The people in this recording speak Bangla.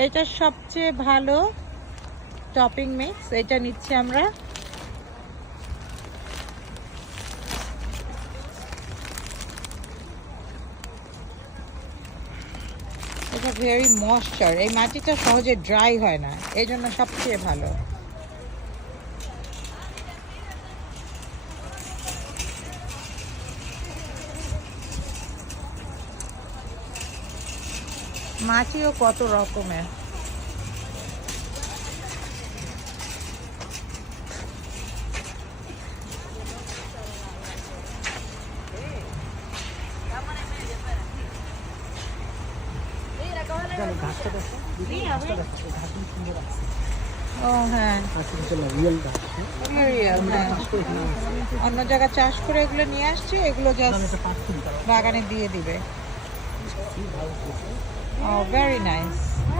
এটা সবচেয়ে ভালো টপিং মিক্স, এটা নিচ্ছি আমরা। এটা ভেরি ময়েশ্চার, এই মাটিটা সহজে ড্রাই হয় না, এই জন্য সবচেয়ে ভালো। মাটিও কত রকমের। ও হ্যাঁ, Real, হ্যাঁ। অন্য জায়গায় চাষ করে এগুলো নিয়ে আসছে, এগুলো জাস্ট বাগানে দিয়ে দিবে। ও ভেরি নাইস।